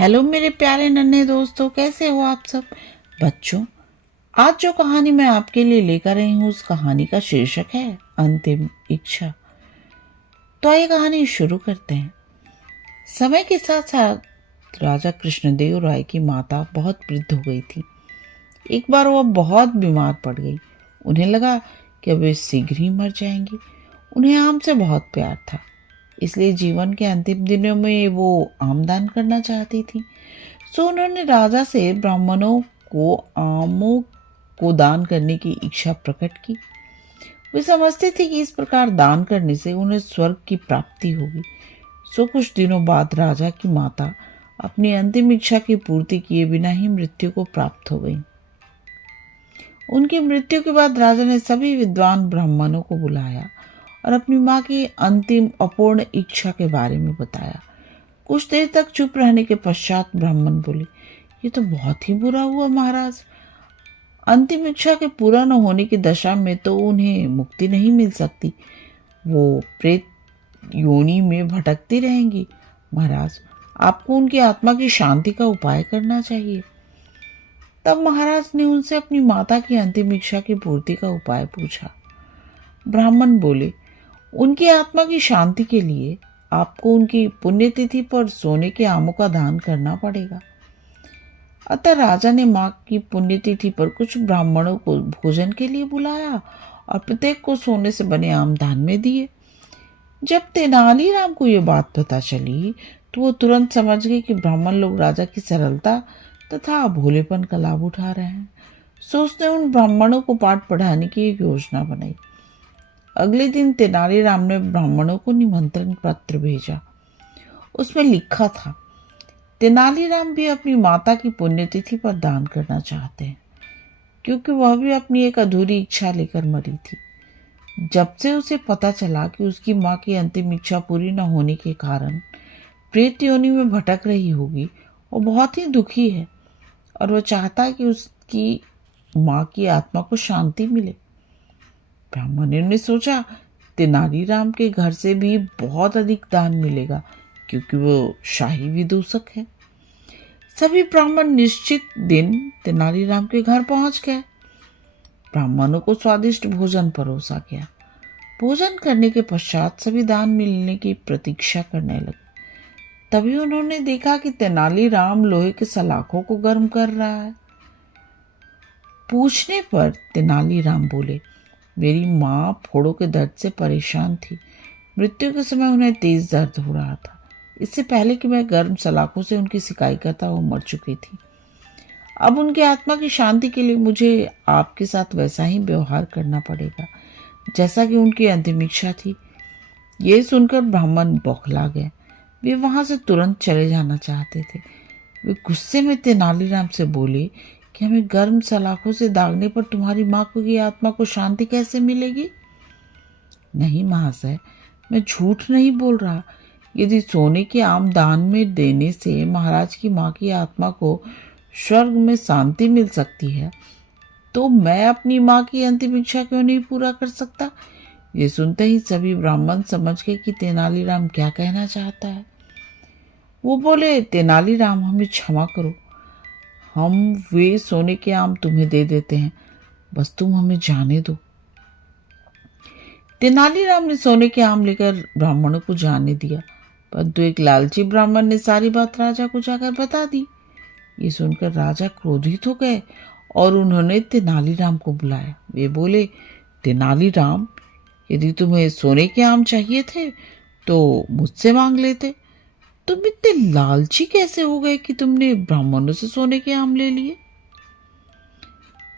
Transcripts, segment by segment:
Hello मेरे प्यारे नन्हे दोस्तों, कैसे हो आप सब। बच्चों, आज जो कहानी मैं आपके लिए लेकर आई हूँ उस कहानी का शीर्षक है अंतिम इच्छा। तो आइए कहानी शुरू करते हैं। समय के साथ साथ राजा कृष्णदेव राय की माता बहुत वृद्ध हो गई थी। एक बार वह बहुत बीमार पड़ गई। उन्हें लगा कि अब वे शीघ्र ही मर जाएंगी। उन्हें आम से बहुत प्यार था, इसलिए जीवन के अंतिम दिनों में वो आमदान करना चाहती थी। सो उन्होंने राजा से ब्राह्मणों को आमों को दान करने की इच्छा प्रकट की। वे समझते थे कि इस प्रकार दान करने से उन्हें स्वर्ग की प्राप्ति होगी। सो कुछ दिनों बाद राजा की माता अपनी अंतिम इच्छा की पूर्ति किए बिना ही मृत्यु को प्राप्त हो गई। उनकी मृत्यु के बाद राजा ने सभी विद्वान ब्राह्मणों को बुलाया और अपनी माँ की अंतिम अपूर्ण इच्छा के बारे में बताया। कुछ देर तक चुप रहने के पश्चात ब्राह्मण बोले, ये तो बहुत ही बुरा हुआ महाराज। अंतिम इच्छा के पूरा न होने की दशा में तो उन्हें मुक्ति नहीं मिल सकती, वो प्रेत योनि में भटकती रहेंगी। महाराज, आपको उनकी आत्मा की शांति का उपाय करना चाहिए। तब महाराज ने उनसे अपनी माता की अंतिम इच्छा की पूर्ति का उपाय पूछा। ब्राह्मण बोले, उनकी आत्मा की शांति के लिए आपको उनकी पुण्यतिथि पर सोने के आमों का दान करना पड़ेगा। अतः राजा ने मां की पुण्यतिथि पर कुछ ब्राह्मणों को भोजन के लिए बुलाया और प्रत्येक को सोने से बने आम दान में दिए। जब तेनालीराम को यह बात पता चली तो वो तुरंत समझ गए कि ब्राह्मण लोग राजा की सरलता तथा भोलेपन का लाभ उठा रहे हैं। सो उसने उन ब्राह्मणों को पाठ पढ़ाने की एक योजना बनाई। अगले दिन तेनालीराम ने ब्राह्मणों को निमंत्रण पत्र भेजा। उसमें लिखा था, तेनालीराम भी अपनी माता की पुण्यतिथि पर दान करना चाहते हैं, क्योंकि वह भी अपनी एक अधूरी इच्छा लेकर मरी थी। जब से उसे पता चला कि उसकी माँ की अंतिम इच्छा पूरी न होने के कारण प्रेत योनि में भटक रही होगी, वो बहुत ही दुखी है और वह चाहता है कि उसकी माँ की आत्मा को शांति मिले। ब्राह्मणों ने सोचा, तेनालीराम के घर से भी बहुत अधिक दान मिलेगा, क्योंकि वो शाही विदूषक है। सभी ब्राह्मण निश्चित दिन तेनालीराम के घर पहुंच गए। ब्राह्मणों को स्वादिष्ट भोजन परोसा गया। भोजन करने के पश्चात सभी दान मिलने की प्रतीक्षा करने लगे। तभी उन्होंने देखा कि तेनालीराम लोहे के सलाखों को गर्म कर रहा है। पूछने पर तेनालीराम बोले, मेरी माँ फोड़ों के दर्द से परेशान थी। मृत्यु के समय उन्हें तेज दर्द हो रहा था। इससे पहले कि मैं गर्म सलाखों से उनकी सिकाई करता, वो मर चुकी थी। अब उनकी आत्मा की शांति के लिए मुझे आपके साथ वैसा ही व्यवहार करना पड़ेगा जैसा कि उनकी अंतिम इच्छा थी। ये सुनकर ब्राह्मण बौखला गए। वे वहां से तुरंत चले जाना चाहते थे। वे गुस्से में तेनालीराम से बोले कि हमें गर्म सलाखों से दागने पर तुम्हारी माँ की आत्मा को शांति कैसे मिलेगी? नहीं महाशय, मैं झूठ नहीं बोल रहा। यदि सोने के आम दान में देने से महाराज की माँ की आत्मा को स्वर्ग में शांति मिल सकती है, तो मैं अपनी माँ की अंतिम इच्छा क्यों नहीं पूरा कर सकता? ये सुनते ही सभी ब्राह्मण समझ गए कि तेनालीराम क्या कहना चाहता है। वो बोले, तेनालीराम, हमें क्षमा करो, हम वे सोने के आम तुम्हें दे देते हैं, बस तुम हमें जाने दो। तेनालीराम ने सोने के आम लेकर ब्राह्मणों को जाने दिया, परंतु एक लालची ब्राह्मण ने सारी बात राजा को जाकर बता दी। ये सुनकर राजा क्रोधित हो गए और उन्होंने तेनालीराम को बुलाया। वे बोले, तेनालीराम, यदि तुम्हें सोने के आम चाहिए थे तो मुझसे मांग लेते। तुम इतने लालची कैसे हो गए कि तुमने ब्राह्मणों से सोने के आम ले लिए?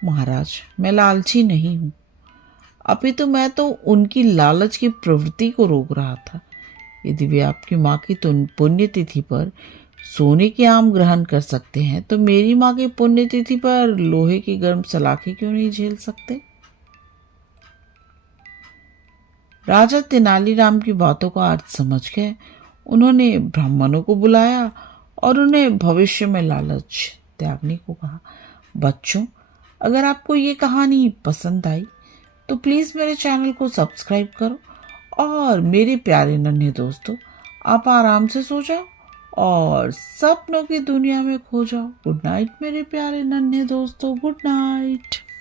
महाराज, मैं लालची नहीं हूं, अपितु मैं तो उनकी लालच की प्रवृत्ति को रोक रहा था। यदि वे आपकी माँ की पुण्यतिथि पर सोने के आम ग्रहण कर सकते हैं, तो मेरी माँ की पुण्यतिथि पर लोहे की गर्म सलाखें क्यों नहीं झेल सकते? राजा तेनालीराम की बातों का अर्थ समझ गए। उन्होंने ब्राह्मणों को बुलाया और उन्हें भविष्य में लालच त्यागने को कहा। बच्चों, अगर आपको ये कहानी पसंद आई तो प्लीज़ मेरे चैनल को सब्सक्राइब करो और मेरे प्यारे नन्हे दोस्तों, आप आराम से सो जाओ और सपनों की दुनिया में खो जाओ। गुड नाइट मेरे प्यारे नन्हे दोस्तों, गुड नाइट।